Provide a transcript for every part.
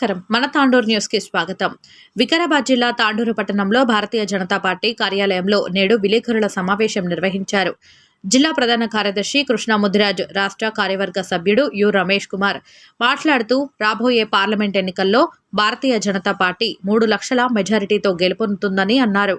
నమస్కారం. మన తాండూరు న్యూస్కి స్వాగతం. వికారాబాద్ జిల్లా తాండూరు పట్టణంలో భారతీయ జనతా పార్టీ కార్యాలయంలో నేడు విలేకరుల సమావేశం నిర్వహించారు. జిల్లా ప్రధాన కార్యదర్శి కృష్ణ ముదిరాజ్ రాష్ట్ర కార్యవర్గ సభ్యుడు యు. రమేష్ కుమార్ మాట్లాడుతూ రాబోయే పార్లమెంట్ ఎన్నికల్లో భారతీయ జనతా పార్టీ మూడు లక్షల మెజారిటీతో గెలుపొందుతుందని అన్నారు.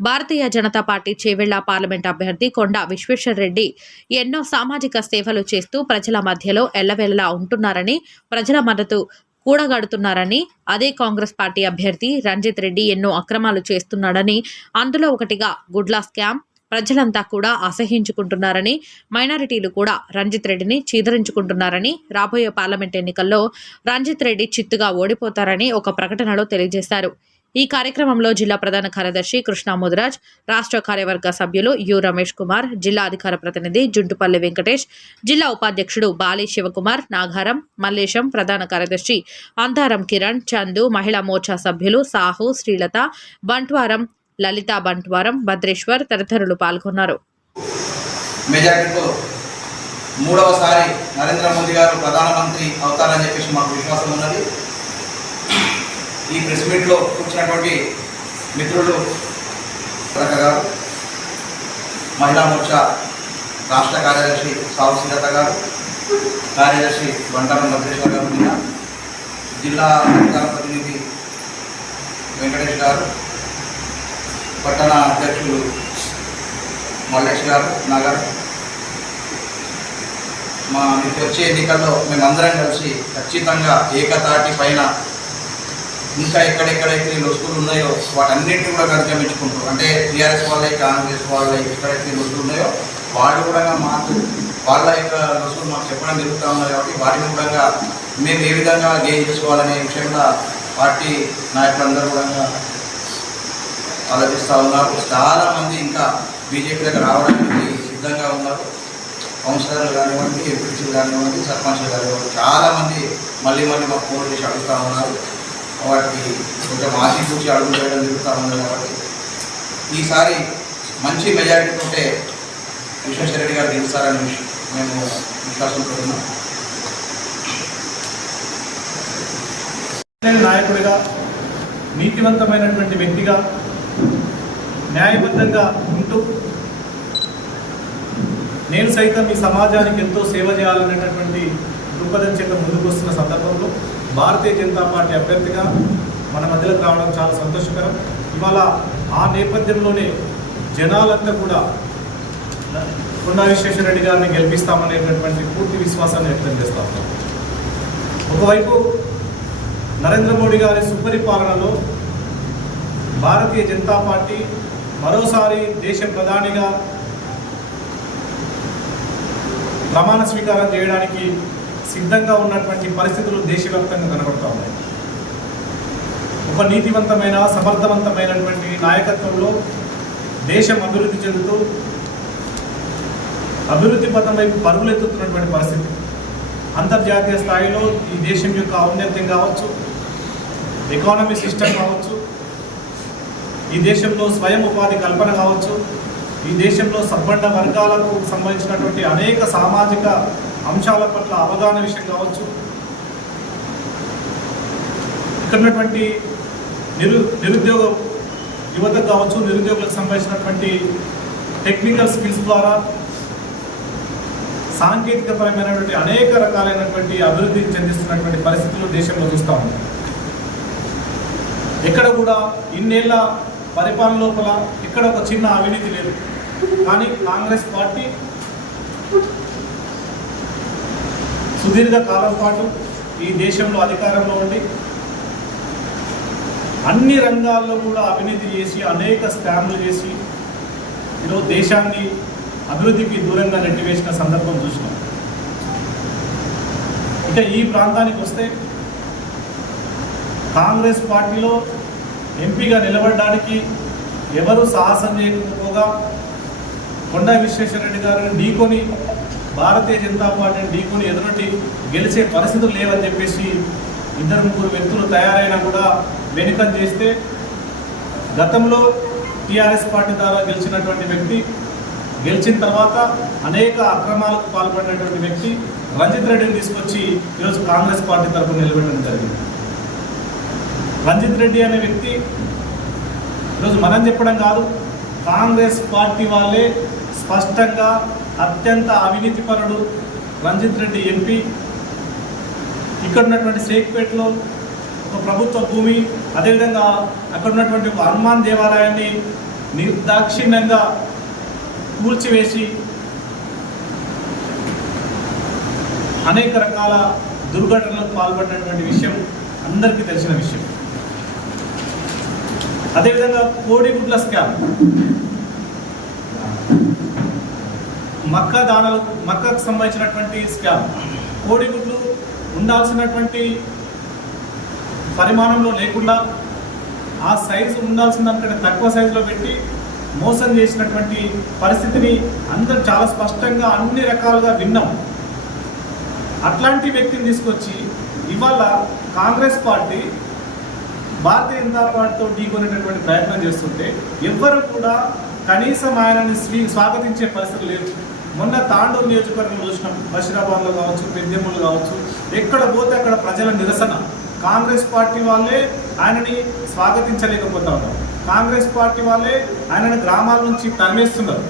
భారతీయ జనతా పార్టీ చేవెళ్ళ పార్లమెంట్ అభ్యర్థి కొండ విశ్వేశ్వరరెడ్డి ఎన్నో సామాజిక సేవలు చేస్తూ ప్రజల మధ్యలో ఎల్లవెల్లలా ఉంటున్నారని ప్రజల మద్దతు కూడగడుతున్నారని అదే కాంగ్రెస్ పార్టీ అభ్యర్థి రంజిత్ రెడ్డి ఎన్నో అక్రమాలు చేస్తున్నాడని అందులో ఒకటిగా గుడ్లా స్కామ్ ప్రజలంతా కూడా అసహించుకుంటున్నారని మైనారిటీలు కూడా రంజిత్ రెడ్డిని చీదరించుకుంటున్నారని రాబోయే పార్లమెంట్ ఎన్నికల్లో రంజిత్ రెడ్డి చిత్తుగా ఓడిపోతారని ఒక ప్రకటనలో తెలియజేశారు. ఈ కార్యక్రమంలో జిల్లా ప్రధాన కార్యదర్శి కృష్ణ ముదిరాజ్ రాష్ట్ర కార్యవర్గ సభ్యులు యు రమేష్ కుమార్ జిల్లా అధికార ప్రతినిధి జుంటుపల్లి వెంకటేష్ జిల్లా ఉపాధ్యక్షుడు బాలి శివకుమార్ నాగారం మల్లేశం ప్రధాన కార్యదర్శి అంతారం కిరణ్ చందు మహిళా మోర్చా సభ్యులు సాహు శ్రీలత బంట్వారం లలిత బంట్వారం భద్రేశ్వర్ తదితరులు పాల్గొన్నారు. మెజార్టీతో మూడవసారి నరేంద్ర మోదీ గారు ప్రధానమంత్రి అవుతారని చెప్పేసి మాకు విశ్వాసం ఉన్నది. ఈ ప్రెస్ మీట్లో కూర్చున్నటువంటి మిత్రులు రక గారు మహిళా మోర్చా రాష్ట్ర కార్యదర్శి సావు గారు కార్యదర్శి బండారు భద్రేశ్వర గారు నిన్న జిల్లా అధికార ప్రతినిధి వెంకటేష్ గారు పట్టణ అధ్యక్షులు మల్లేష్ గారు నగర్. మా మీకు వచ్చే ఎన్నికల్లో మేమందరం కలిసి ఖచ్చితంగా ఏకతాటి పైన ఇంకా ఎక్కడెక్కడైతే లొసుగులు ఉన్నాయో వాటన్నిటిని కూడా గర్జమించుకుంటూ అంటే టీఆర్ఎస్ వాళ్ళే కాంగ్రెస్ వాళ్ళే ఎక్కడైతే లొసుగులు ఉన్నాయో వాళ్ళు కూడా మాకు వాళ్ళ యొక్క లొసుగులు మాకు చెప్పడం జరుగుతూ ఉన్నారు కాబట్టి వాటిని కూడా మేము ఏ విధంగా గెయిన్ చేసుకోవాలనే విషయంలో పార్టీ నాయకులందరూ కూడా ఆలోచిస్తూ ఉన్నారు. చాలామంది ఇంకా బీజేపీ దగ్గర రావడానికి సిద్ధంగా ఉన్నారు. కౌన్సిలర్లు కానివ్వండి ఎంపీసీలు కానివ్వండి సర్పంచ్లు కానివ్వండి చాలామంది మళ్ళీ మళ్ళీ మాకు ఫోన్ చేసి అడుగుతూ ఉన్నారు. వాటికి కొంచెం ఆశించి అడుగు చేయడం జరుగుతూ ఉంది కాబట్టి ఈసారి మంచి మెజారిటీ ఉంటే విశ్వేశ్వరరెడ్డి గారు గెలుస్తారని మేము విశ్వాసంతో ఉన్నాం. నాయకుడిగా నీతివంతమైనటువంటి వ్యక్తిగా న్యాయబద్ధంగా ఉంటూ నేను సైతం ఈ సమాజానికి ఎంతో సేవ చేయాలనేటటువంటి దృక్పథం చేత ముందుకు వస్తున్న సందర్భంలో భారతీయ జనతా పార్టీ అభ్యర్థిగా మన మధ్యలోకి రావడం చాలా సంతోషకరం. ఇవాళ ఆ నేపథ్యంలోనే జనాలంతా కూడా కొండా విశ్వేశ్వరరెడ్డి గారిని గెలిపిస్తామనేటటువంటి పూర్తి విశ్వాసాన్ని వ్యక్తం చేస్తా ఉన్నాం. ఒకవైపు నరేంద్ర మోడీ గారి సుపరిపాలనలో భారతీయ జనతా పార్టీ మరోసారి దేశ ప్రధానిగా ప్రమాణ స్వీకారం చేయడానికి సిద్ధంగా ఉన్నటువంటి పరిస్థితులు దేశవ్యాప్తంగా కనబడుతూ ఉన్నాయి. ఒక నీతివంతమైన సమర్థవంతమైనటువంటి నాయకత్వంలో దేశం అభివృద్ధి చెందుతూ అభివృద్ధి పథం వైపు పరుగులెత్తుతున్నటువంటి పరిస్థితి. అంతర్జాతీయ స్థాయిలో ఈ దేశం యొక్క ఔన్నత్యం కావచ్చు ఎకానమీ సిస్టమ్ కావచ్చు ఈ దేశంలో స్వయం ఉపాధి కల్పన కావచ్చు ఈ దేశంలో సబ్బండ వర్గాలకు సంబంధించినటువంటి అనేక సామాజిక అంశాల పట్ల అవగాహన విషయం కావచ్చు. ఇక్కడ ఉన్నటువంటి నిరు నిరుద్యోగ యువతకు కావచ్చు నిరుద్యోగులకు సంబంధించినటువంటి టెక్నికల్ స్కిల్స్ ద్వారా సాంకేతికపరమైనటువంటి అనేక రకాలైనటువంటి అభివృద్ధి చెందిస్తున్నటువంటి పరిస్థితులు దేశంలో చూస్తూ ఉన్నాం. ఎక్కడ కూడా ఇన్నేళ్ళ పరిపాలన లోపల ఎక్కడ ఒక చిన్న అవినీతి లేదు. కానీ కాంగ్రెస్ పార్టీ సుదీర్ఘ కాలం పాటు ఈ దేశంలో అధికారంలో ఉండి అన్ని రంగాల్లో కూడా అవినీతి చేసి అనేక స్కామ్లు చేసి ఈరోజు దేశాన్ని అభివృద్ధికి దూరంగా నెట్టివేసిన సందర్భం చూసినాం. ఇక ఈ ప్రాంతానికి వస్తే కాంగ్రెస్ పార్టీలో ఎంపీగా నిలబడడానికి ఎవరు సాహసం చేయకపోగా కొండా విశ్వేశ్వరరెడ్డి గారిని ఢీకొని భారతీయ జనతా పార్టీని ఢీకొని ఎదురొట్టి గెలిచే పరిస్థితులు లేవని చెప్పేసి ఇద్దరు ముగ్గురు వ్యక్తులు తయారైనా కూడా వెనుకం చేస్తే గతంలో టీఆర్ఎస్ పార్టీ ద్వారా గెలిచినటువంటి వ్యక్తి గెలిచిన తర్వాత అనేక అక్రమాలకు పాల్పడినటువంటి వ్యక్తి రంజిత్ రెడ్డిని తీసుకొచ్చి ఈరోజు కాంగ్రెస్ పార్టీ తరఫున నిలబెట్టడం జరిగింది. రంజిత్ రెడ్డి అనే వ్యక్తి ఈరోజు మనం చెప్పడం కాదు కాంగ్రెస్ పార్టీ వాళ్ళే స్పష్టంగా అత్యంత అవినీతిపరుడు రంజిత్ రెడ్డి ఎంపీ. ఇక్కడ ఉన్నటువంటి షేక్పేటలో ఒక ప్రభుత్వ భూమి అదేవిధంగా అక్కడ ఉన్నటువంటి ఒక హనుమాన్ దేవాలయాన్ని నిర్దాక్షిణ్యంగా కూల్చివేసి అనేక రకాల దుర్ఘటనలకు పాల్పడినటువంటి విషయం అందరికీ తెలిసిన విషయం. అదేవిధంగా కోడిగుడ్ల స్కామ్. మక్క దానాలు మక్కకు సంబంధించినటువంటి స్కామ్ కోడిగుడ్లు ఉండాల్సినటువంటి పరిమాణంలో లేకుండా ఆ సైజు ఉండాల్సిన దానికంటే తక్కువ సైజులో పెట్టి మోసం చేసినటువంటి పరిస్థితిని అందరూ చాలా స్పష్టంగా అన్ని రకాలుగా విన్నాం. అట్లాంటి వ్యక్తిని తీసుకొచ్చి ఇవాళ కాంగ్రెస్ పార్టీ భారతీయ జనతా పార్టీతో ఢీకొనేటటువంటి ప్రయత్నం చేస్తుంటే ఎవ్వరు కూడా కనీసం ఆయనని స్వీ స్వాగతించే పరిస్థితి లేదు. మొన్న తాండూరు నియోజకవర్గం చూసినాం. బషీరాబాద్లో కావచ్చు పెద్దెమ్మలు కావచ్చు. ఎక్కడ పోతే అక్కడ ప్రజల నిరసన. కాంగ్రెస్ పార్టీ వాళ్ళే ఆయనని స్వాగతించలేకపోతా ఉన్నారు. కాంగ్రెస్ పార్టీ వాళ్ళే ఆయనని గ్రామాల నుంచి తరిమేస్తున్నారు.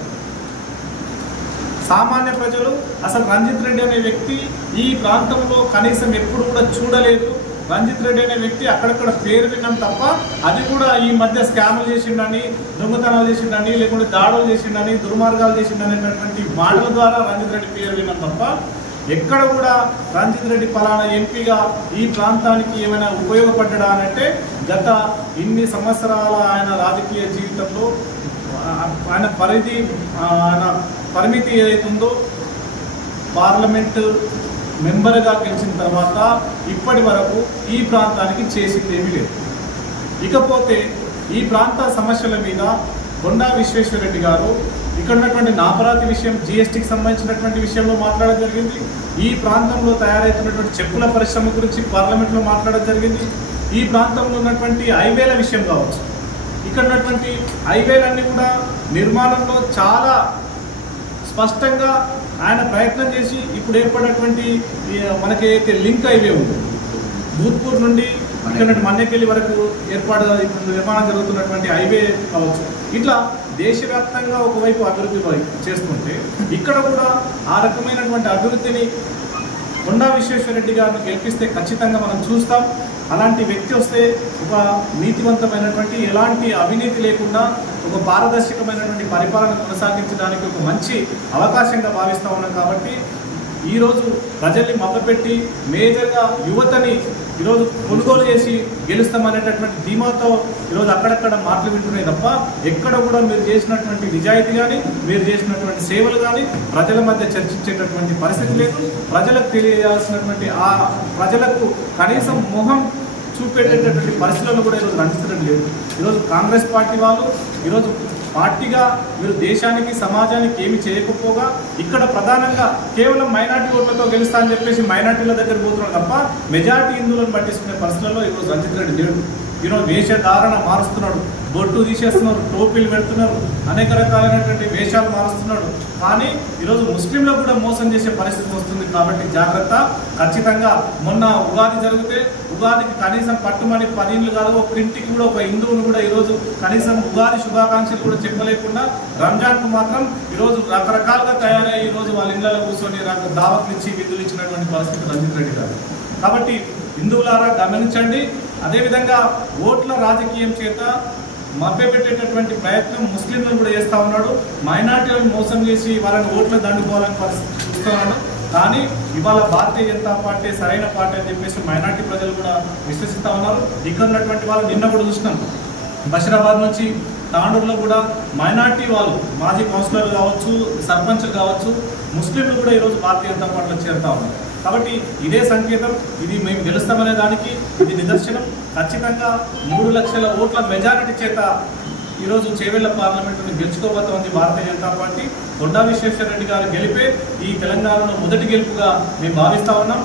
సామాన్య ప్రజలు అసలు రంజిత్ రెడ్డి అనే వ్యక్తి ఈ ప్రాంతంలో కనీసం ఎప్పుడు కూడా చూడలేదు. రంజిత్ రెడ్డి అనే వ్యక్తి అక్కడక్కడ పేరు విన్నాం తప్ప అది కూడా ఈ మధ్య స్కాములు చేసిండని దొంగతనాలు చేసిండని లేకుంటే దాడులు చేసిండని దుర్మార్గాలు చేసిండని అనేటటువంటి మాటల ద్వారా రంజిత్ రెడ్డి పేరు విన్నాం తప్ప ఎక్కడ కూడా రంజిత్ రెడ్డి ఫలానా ఎంపీగా ఈ ప్రాంతానికి ఏమైనా ఉపయోగపడ్డా అని అంటే గత ఇన్ని సంవత్సరాల ఆయన రాజకీయ జీవితంలో ఆయన పరిధి ఆయన పరిమితి ఏదైతుందో పార్లమెంటు మెంబర్గా గెలిచిన తర్వాత ఇప్పటి వరకు ఈ ప్రాంతానికి చేసింది ఏమీ లేదు. ఇకపోతే ఈ ప్రాంత సమస్యల మీద కొండా విశ్వేశ్వరరెడ్డి గారు ఇక్కడ ఉన్నటువంటి నాపరాతి విషయం జిఎస్టీకి సంబంధించినటువంటి విషయంలో మాట్లాడడం జరిగింది. ఈ ప్రాంతంలో తయారవుతున్నటువంటి చెప్పుల పరిశ్రమ గురించి పార్లమెంట్లో మాట్లాడడం జరిగింది. ఈ ప్రాంతంలో ఉన్నటువంటి హైవేల విషయం కావచ్చు. ఇక్కడ ఉన్నటువంటి హైవేలన్నీ కూడా నిర్మాణంలో చాలా స్పష్టంగా ఆయన ప్రయత్నం చేసి ఇప్పుడు ఏర్పడినటువంటి మనకి మనకైతే లింక్ హైవే ఉంది భూత్పూర్ నుండి ఇక్కడ మన్నెకెళ్ళి వరకు ఏర్పాటు ఇప్పుడు నిర్మాణం జరుగుతున్నటువంటి హైవే కావచ్చు. ఇట్లా దేశవ్యాప్తంగా ఒకవైపు అభివృద్ధి చేసుకుంటే చేస్తుంటే ఇక్కడ కూడా ఆ రకమైనటువంటి అభివృద్ధిని కొండా విశ్వేశ్వరరెడ్డి గారిని గెలిపిస్తే ఖచ్చితంగా మనం చూస్తాం. అలాంటి వ్యక్తి వస్తే ఒక నీతివంతమైనటువంటి ఎలాంటి అవినీతి లేకుండా ఒక పారదర్శకమైనటువంటి పరిపాలన కొనసాగించడానికి ఒక మంచి అవకాశంగా భావిస్తూ ఉన్నాం కాబట్టి ఈరోజు ప్రజల్ని మభ్యపెట్టి మేజర్గా యువతని ఈరోజు కొనుగోలు చేసి గెలుస్తామనేటటువంటి ధీమాతో ఈరోజు అక్కడక్కడ మాటలు వింటున్నాయి తప్ప ఎక్కడ కూడా మీరు చేసినటువంటి నిజాయితీ కానీ మీరు చేసినటువంటి సేవలు కానీ ప్రజల మధ్య చర్చించేటటువంటి పరిస్థితి లేదు. ప్రజలకు తెలియజేయాల్సినటువంటి ఆ ప్రజలకు కనీసం మొహం చూపెట్టేటటువంటి పరిస్థితుల్లో కూడా ఈరోజు రంజించడం లేదు. ఈరోజు కాంగ్రెస్ పార్టీ వాళ్ళు ఈరోజు పార్టీగా మీరు దేశానికి సమాజానికి ఏమి చేయకపోగా ఇక్కడ ప్రధానంగా కేవలం మైనార్టీ ఓట్లతో గెలుస్తా అని చెప్పేసి మైనార్టీల దగ్గర పోతున్నారు తప్ప మెజార్టీ హిందువులను పట్టించుకునే పరిస్థితుల్లో ఈరోజు రంజిత్ రెడ్డి లేడు. ఈరోజు వేషధారణ మారుస్తున్నాడు. బొట్టు తీసేస్తున్నారు టోపీలు పెడుతున్నారు అనేక రకాలైనటువంటి వేషాలు మారుస్తున్నాడు. కానీ ఈరోజు ముస్లింలకు కూడా మోసం చేసే పరిస్థితి వస్తుంది కాబట్టి జాగ్రత్త. ఖచ్చితంగా మొన్న ఉగాది జరిగితే ఉగాదికి కనీసం పట్టుమని పది కాదు ఒక ఇంటికి కూడా ఒక హిందువును కూడా ఈరోజు కనీసం ఉగాది శుభాకాంక్షలు కూడా చెప్పలేకుండా రంజాన్కు మాత్రం ఈరోజు రకరకాలుగా తయారై ఈరోజు వాళ్ళ ఇళ్ళలో కూర్చొని రక- ఇచ్చి విధులు ఇచ్చినటువంటి పరిస్థితి రంజిత్ రెడ్డి గారు. కాబట్టి హిందువులారా గమనించండి అదేవిధంగా ఓట్ల రాజకీయం చేత మభ్యపెట్టేటటువంటి ప్రయత్నం ముస్లింలను కూడా చేస్తూ ఉన్నాడు. మైనార్టీలను మోసం చేసి వాళ్ళని ఓట్లు దండుకోవాలని పరిస్థితి చూస్తున్నాడు కానీ ఇవాళ భారతీయ జనతా పార్టీ సరైన పార్టీ అని చెప్పేసి మైనార్టీ ప్రజలు కూడా విశ్వసిస్తూ ఉన్నారు. ఇక్కడ ఉన్నటువంటి వాళ్ళు నిన్న కూడా చూసినాం. బషీరాబాద్ నుంచి తాండూరులో కూడా మైనార్టీ వాళ్ళు మాజీ కౌన్సిలర్లు కావచ్చు సర్పంచ్లు కావచ్చు ముస్లింలు కూడా ఈరోజు భారతీయ జనతా పార్టీలో చేరుతా ఉన్నారు. కాబట్టి ఇదే సంకేతం ఇది మేము గెలుస్తామనే దానికి ఇది నిదర్శనం. ఖచ్చితంగా మూడు లక్షల ఓట్ల మెజారిటీ చేత ఈరోజు చేవెళ్ళ పార్లమెంటును గెలుచుకోబోతోంది భారతీయ జనతా పార్టీ. కొండా విశ్వేశ్వర రెడ్డి గారు గెలిపే ఈ తెలంగాణలో మొదటి గెలుపుగా మేము భావిస్తా ఉన్నాం.